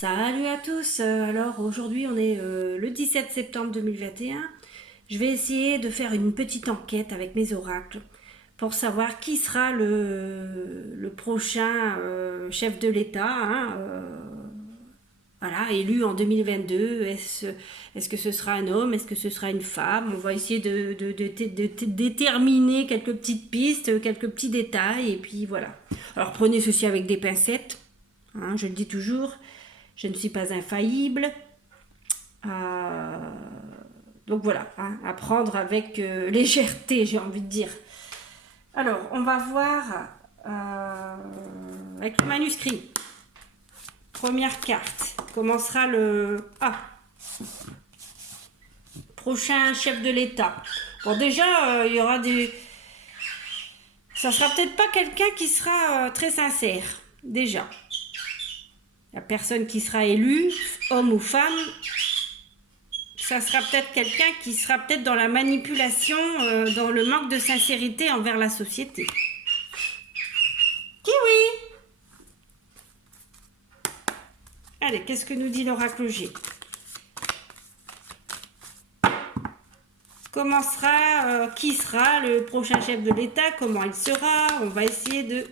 Salut à tous, alors aujourd'hui on est le 17 septembre 2021. Je vais essayer de faire une petite enquête avec mes oracles pour savoir qui sera le prochain chef de l'État, voilà, élu en 2022. Est-ce que ce sera un homme? Est-ce que ce sera une femme? On va essayer de déterminer quelques petites pistes, quelques petits détails, et puis voilà. Alors prenez ceci avec des pincettes, je le dis toujours. Je ne suis pas infaillible. Euh, donc voilà, à prendre avec légèreté, j'ai envie de dire. Alors, on va voir avec le manuscrit. Première carte. Comment sera le prochain chef de l'État? Bon, déjà, il y aura des... Ça sera peut-être pas quelqu'un qui sera très sincère, déjà. La personne qui sera élue, homme ou femme, ça sera peut-être quelqu'un qui sera peut-être dans la manipulation, dans le manque de sincérité envers la société. Kiwi! Allez, qu'est-ce que nous dit l'oracle G? Comment sera, qui sera le prochain chef de l'État? Comment il sera? On va essayer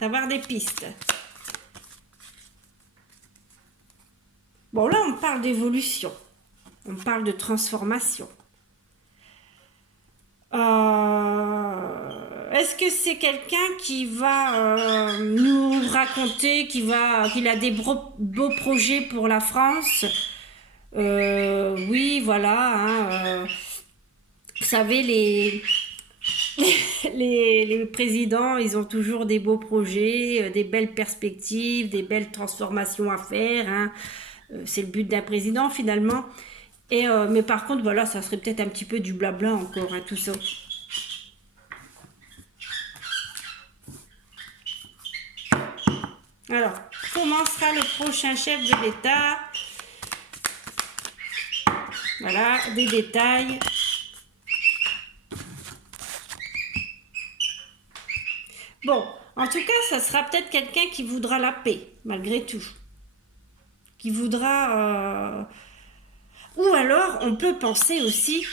d'avoir des pistes. Bon, là, on parle d'évolution. On parle de transformation. Est-ce que c'est quelqu'un qui va nous raconter qu'il a des beaux projets pour la France? Oui, voilà. Vous savez, les présidents, ils ont toujours des beaux projets, des belles perspectives, des belles transformations à faire. C'est le but d'un président finalement. Mais par contre, voilà, ça serait peut-être un petit peu du blabla encore, tout ça. Alors, comment sera le prochain chef de l'État? Voilà, des détails. Bon, en tout cas, ça sera peut-être quelqu'un qui voudra la paix, malgré tout. Qui voudra... Ou alors, on peut penser aussi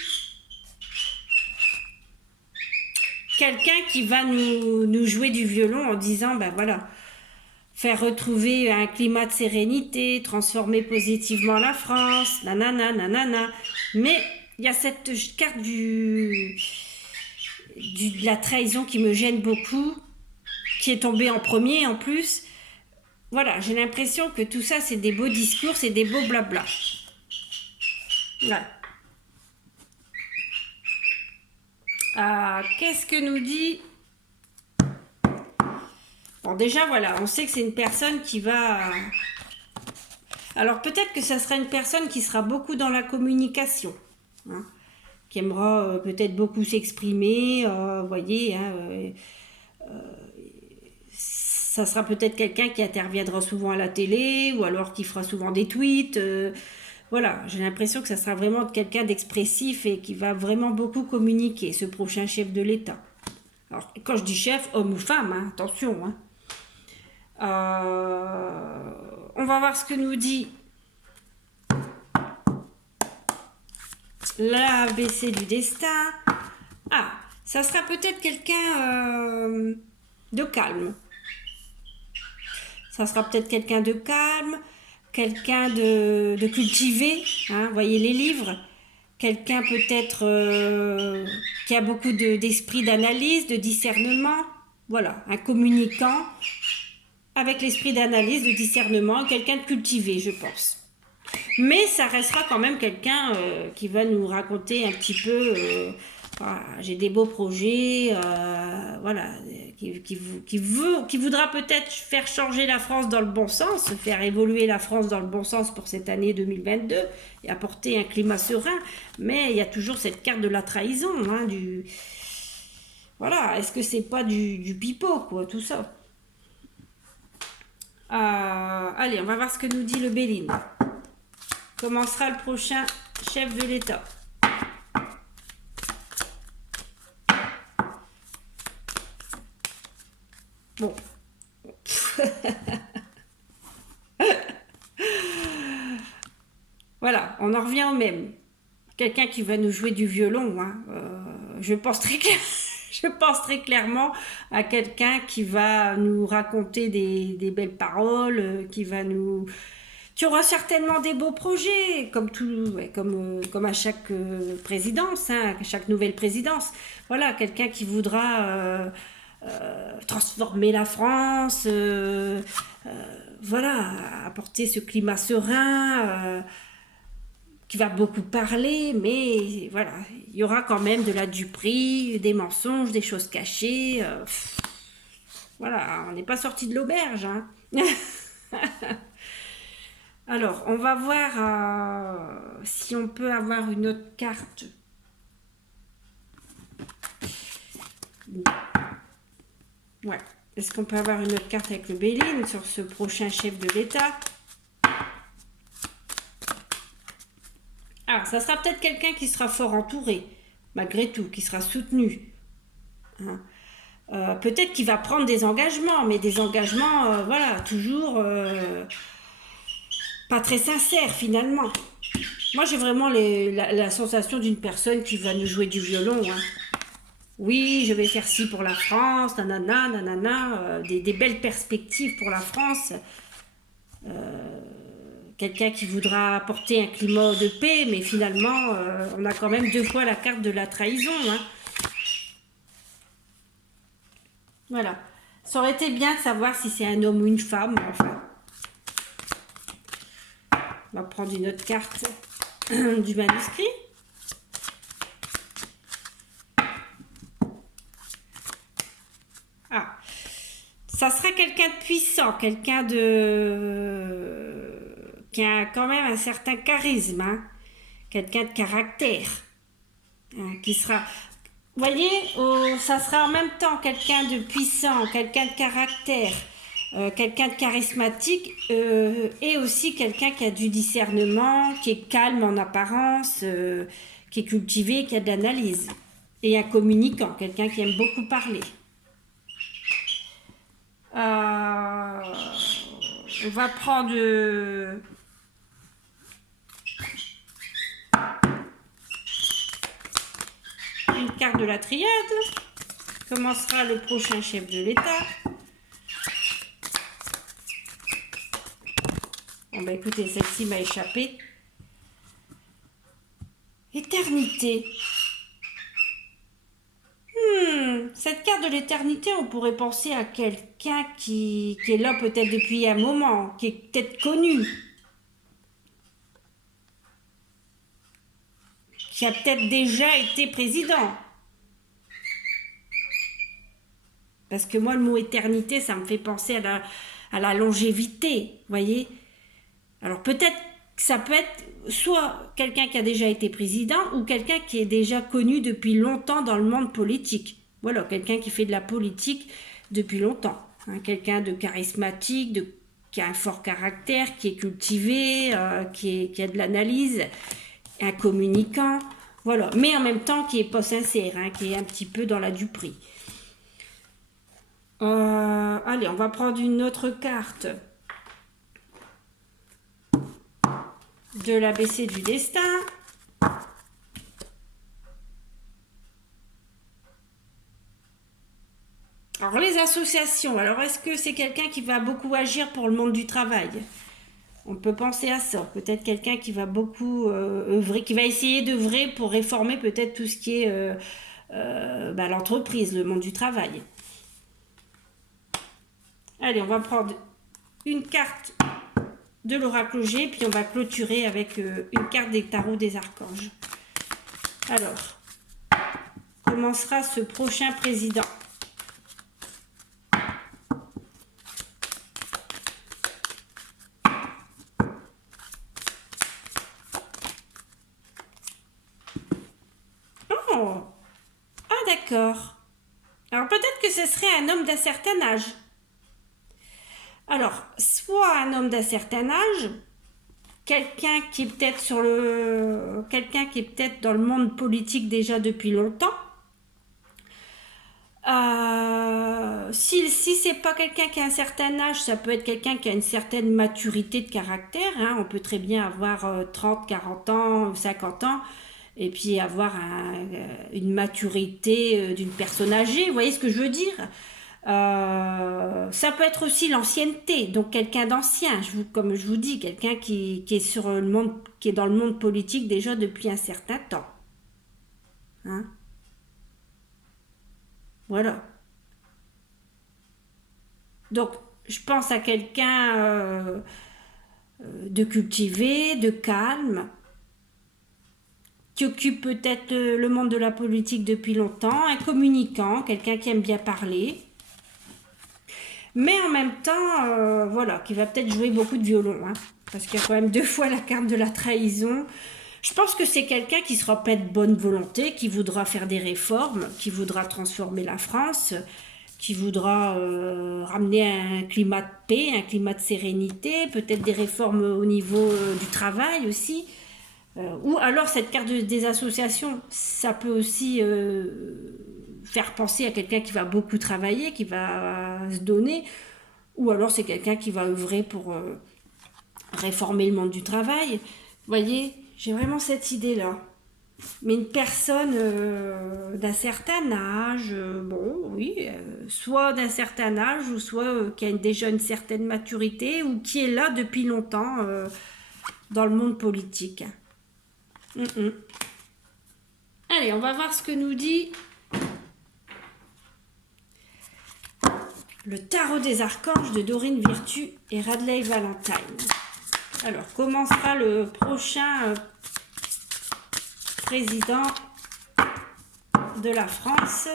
quelqu'un qui va nous jouer du violon en disant, ben voilà, faire retrouver un climat de sérénité, transformer positivement la France, nanana, nanana. Mais il y a cette carte de la trahison qui me gêne beaucoup, qui est tombée en premier en plus. Voilà, j'ai l'impression que tout ça, c'est des beaux discours, c'est des beaux blabla. Voilà. Qu'est-ce que nous dit... Bon, déjà, voilà, on sait que c'est une personne qui va... Alors, peut-être que ça sera une personne qui sera beaucoup dans la communication, qui aimera peut-être beaucoup s'exprimer, vous voyez, ça sera peut-être quelqu'un qui interviendra souvent à la télé, ou alors qui fera souvent des tweets, voilà, j'ai l'impression que ça sera vraiment quelqu'un d'expressif et qui va vraiment beaucoup communiquer, ce prochain chef de l'État. Alors, quand je dis chef, homme ou femme, attention. On va voir ce que nous dit l'ABC du destin. Ça sera peut-être quelqu'un de calme. Ça sera peut-être quelqu'un de calme, quelqu'un de cultivé, vous voyez les livres, quelqu'un peut-être qui a beaucoup d'esprit d'analyse, de discernement, voilà, un communicant avec l'esprit d'analyse, de discernement, quelqu'un de cultivé, je pense. Mais ça restera quand même quelqu'un qui va nous raconter un petit peu, j'ai des beaux projets, voilà, qui voudra peut-être faire changer la France dans le bon sens, faire évoluer la France dans le bon sens pour cette année 2022 et apporter un climat serein. Mais il y a toujours cette carte de la trahison, voilà, est-ce que c'est pas du pipeau, quoi, tout ça. Allez, on va voir ce que nous dit le Béline. Comment sera le prochain chef de l'État? Bon. Voilà, on en revient au même. Quelqu'un qui va nous jouer du violon, hein. Je pense je pense très clairement à quelqu'un qui va nous raconter des belles paroles, qui va nous... Tu auras certainement des beaux projets, comme tout, ouais, comme à chaque présidence, hein, à chaque nouvelle présidence. Voilà, quelqu'un qui voudra transformer la France, voilà, apporter ce climat serein, qui va beaucoup parler, mais voilà, il y aura quand même de la duperie, des mensonges, des choses cachées. Voilà, on n'est pas sorti de l'auberge, hein. Alors, on va voir si on peut avoir une autre carte. Ouais. Est-ce qu'on peut avoir une autre carte avec le Béline sur ce prochain chef de l'État? Ah, ça sera peut-être quelqu'un qui sera fort entouré, malgré tout, qui sera soutenu. Hein. Peut-être qu'il va prendre des engagements, mais des engagements, voilà, toujours pas très sincères finalement. Moi, j'ai vraiment la sensation d'une personne qui va nous jouer du violon. Hein. Oui, je vais faire ci pour la France, nanana, nanana, des belles perspectives pour la France. Quelqu'un qui voudra apporter un climat de paix, mais finalement, on a quand même 2 fois la carte de la trahison. Hein. Voilà. Ça aurait été bien de savoir si c'est un homme ou une femme. Enfin, on va prendre une autre carte du manuscrit. Ah, ça serait quelqu'un de puissant, quelqu'un qui a quand même un certain charisme, hein. Quelqu'un de caractère, hein, qui sera... Vous voyez, ça sera en même temps quelqu'un de puissant, quelqu'un de caractère, quelqu'un de charismatique, et aussi quelqu'un qui a du discernement, qui est calme en apparence, qui est cultivé, qui a de l'analyse. Et un communicant, quelqu'un qui aime beaucoup parler. On va prendre une carte de la triade. Comment sera le prochain chef de l'État? Bon bah écoutez, celle-ci m'a échappé. Éternité. Cette carte de l'éternité, on pourrait penser à quelqu'un qui est là peut-être depuis un moment, qui est peut-être connu, qui a peut-être déjà été président. Parce que moi, le mot éternité, ça me fait penser à la longévité, vous voyez. Alors peut-être que ça peut être soit quelqu'un qui a déjà été président ou quelqu'un qui est déjà connu depuis longtemps dans le monde politique. Voilà, quelqu'un qui fait de la politique depuis longtemps. Hein, quelqu'un de charismatique, qui a un fort caractère, qui est cultivé, qui a de l'analyse, un communicant. Voilà, mais en même temps qui n'est pas sincère, hein, qui est un petit peu dans la duperie. Allez, on va prendre une autre carte de l'ABC du destin. Alors les associations, alors est-ce que c'est quelqu'un qui va beaucoup agir pour le monde du travail? On peut penser à ça, peut-être quelqu'un qui va beaucoup œuvrer, qui va essayer d'œuvrer pour réformer peut-être tout ce qui est l'entreprise, le monde du travail. Allez, on va prendre une carte de l'oracle G, puis on va clôturer avec une carte des tarots des archanges. Alors, comment sera ce prochain président? Oh, ah d'accord. Alors peut-être que ce serait un homme d'un certain âge. Alors, soit un homme d'un certain âge, quelqu'un qui est peut-être quelqu'un qui est peut-être dans le monde politique déjà depuis longtemps, Si c'est pas quelqu'un qui a un certain âge, ça peut être quelqu'un qui a une certaine maturité de caractère, hein. On peut très bien avoir 30, 40 ans, 50 ans, et puis avoir une maturité d'une personne âgée. Vous voyez ce que je veux dire? Ça peut être aussi l'ancienneté, donc quelqu'un d'ancien, comme je vous dis, quelqu'un qui est sur le monde, qui est dans le monde politique déjà depuis un certain temps, hein. Voilà. Donc, je pense à quelqu'un de cultivé, de calme, qui occupe peut-être le monde de la politique depuis longtemps, un communicant, quelqu'un qui aime bien parler, mais en même temps, voilà, qui va peut-être jouer beaucoup de violon, hein, parce qu'il y a quand même deux fois la carte de la trahison. Je pense que c'est quelqu'un qui sera plein de bonne volonté, qui voudra faire des réformes, qui voudra transformer la France, qui voudra ramener un climat de paix, un climat de sérénité, peut-être des réformes au niveau du travail aussi. Ou alors cette carte des associations, ça peut aussi faire penser à quelqu'un qui va beaucoup travailler, qui va se donner. Ou alors c'est quelqu'un qui va œuvrer pour réformer le monde du travail. Vous voyez, j'ai vraiment cette idée-là. Mais une personne d'un certain âge, bon, oui, soit d'un certain âge, ou soit qui a déjà une certaine maturité, ou qui est là depuis longtemps dans le monde politique. Allez, on va voir ce que nous dit le tarot des archanges de Dorine Virtue et Radley Valentine. Alors, comment sera le prochain président de la France?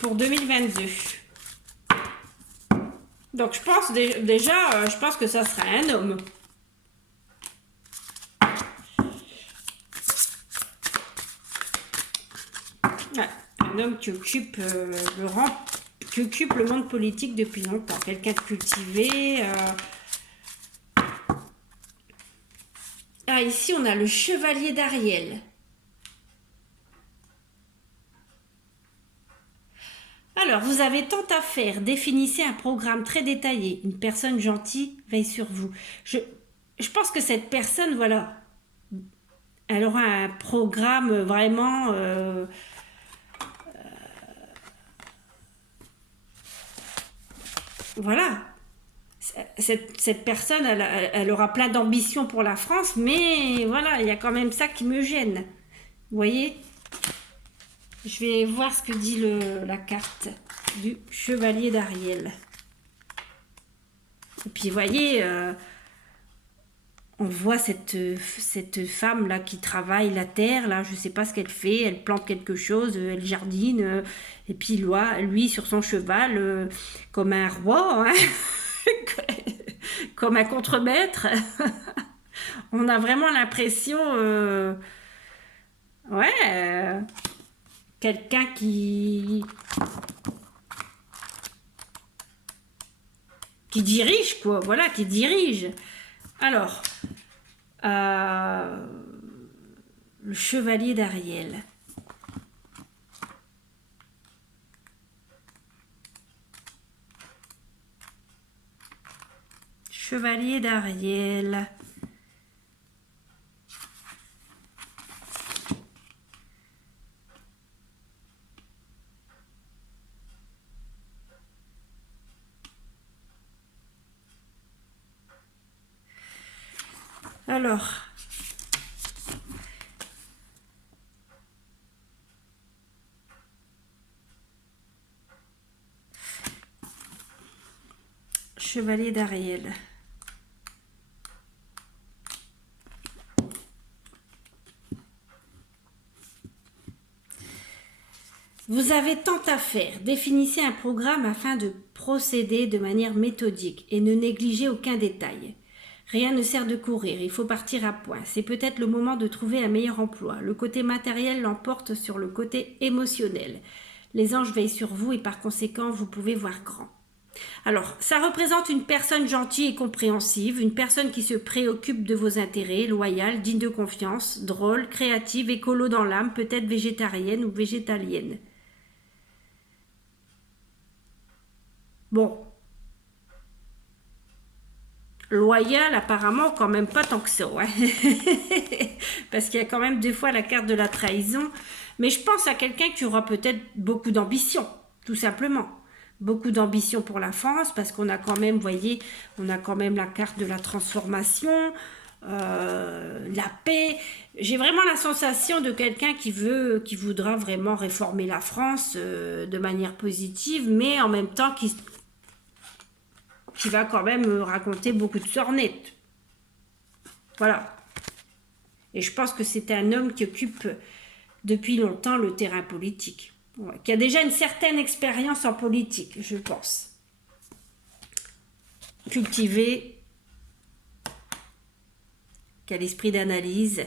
Pour 2022. Donc je pense déjà, je pense que ça sera un homme. Ouais, un homme qui occupe le rang, qui occupe le monde politique depuis longtemps. Quelqu'un de cultivé. Ah, ici on a le chevalier d'Ariel. Alors, vous avez tant à faire, définissez un programme très détaillé. Une personne gentille veille sur vous. Je pense que cette personne, voilà, elle aura un programme vraiment... voilà. Cette personne, elle aura plein d'ambition pour la France, mais voilà, il y a quand même ça qui me gêne. Vous voyez ? Je vais voir ce que dit la carte du chevalier d'Ariel. Et puis, vous voyez, on voit cette femme-là qui travaille la terre, là, je ne sais pas ce qu'elle fait, elle plante quelque chose, elle jardine, et puis lui, sur son cheval, comme un roi, hein, comme un contremaître. On a vraiment l'impression... ouais... quelqu'un qui dirige, quoi, voilà, qui dirige. Alors, le chevalier d'Ariel. Chevalier d'Ariel. Alors, chevalier d'Ariel. Vous avez tant à faire. Définissez un programme afin de procéder de manière méthodique et ne négligez aucun détail. Rien ne sert de courir, il faut partir à point. C'est peut-être le moment de trouver un meilleur emploi. Le côté matériel l'emporte sur le côté émotionnel. Les anges veillent sur vous et par conséquent, vous pouvez voir grand. Alors, ça représente une personne gentille et compréhensive, une personne qui se préoccupe de vos intérêts, loyale, digne de confiance, drôle, créative, écolo dans l'âme, peut-être végétarienne ou végétalienne. Bon. Loyal, apparemment, quand même pas tant que ça. Ouais. Parce qu'il y a quand même des fois la carte de la trahison. Mais je pense à quelqu'un qui aura peut-être beaucoup d'ambition, tout simplement. Beaucoup d'ambition pour la France, parce qu'on a quand même, vous voyez, on a quand même la carte de la transformation, la paix. J'ai vraiment la sensation de quelqu'un qui voudra vraiment réformer la France de manière positive, mais en même temps qui va quand même raconter beaucoup de sornettes. Voilà. Et je pense que c'est un homme qui occupe depuis longtemps le terrain politique. Ouais, qui a déjà une certaine expérience en politique, je pense. Cultivé, qui a l'esprit d'analyse,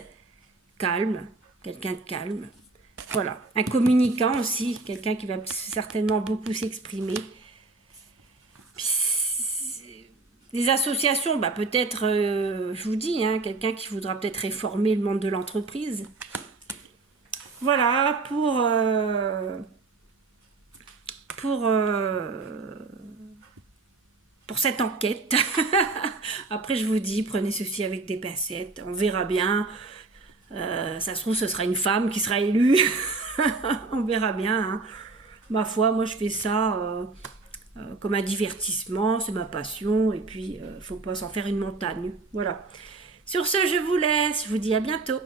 calme, quelqu'un de calme. Voilà. Un communicant aussi, quelqu'un qui va certainement beaucoup s'exprimer. Des associations, bah peut-être, je vous dis, hein, quelqu'un qui voudra peut-être réformer le monde de l'entreprise. Voilà, pour cette enquête. Après, je vous dis, prenez ceci avec des pincettes, on verra bien. Ça se trouve, ce sera une femme qui sera élue. On verra bien. Hein. Ma foi, moi, je fais ça comme un divertissement, c'est ma passion, et puis, faut pas s'en faire une montagne. Voilà. Sur ce, je vous laisse, je vous dis à bientôt.